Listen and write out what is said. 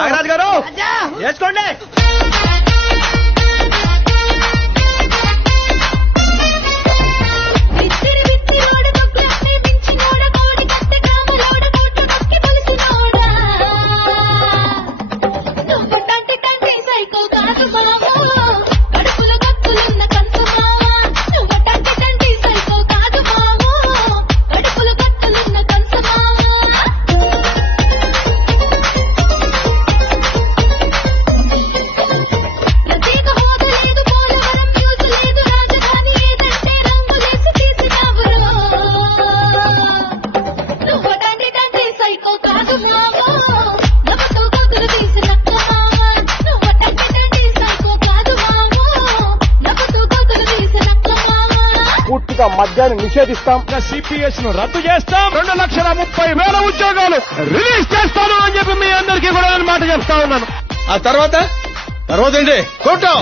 నాగరాజు గారు వేసుకోండి. పూర్తిగా మద్యాన్ని నిషేధిస్తాం. సిపిఎస్ ను రద్దు చేస్తాం. 2,30,000 ఉద్యోగాలు రిలీజ్ చేస్తాను అని చెప్పి మీ అందరికీ కూడా నేను మాట చెప్తా ఉన్నాను. ఆ తర్వాత ఏంటి కోర్టు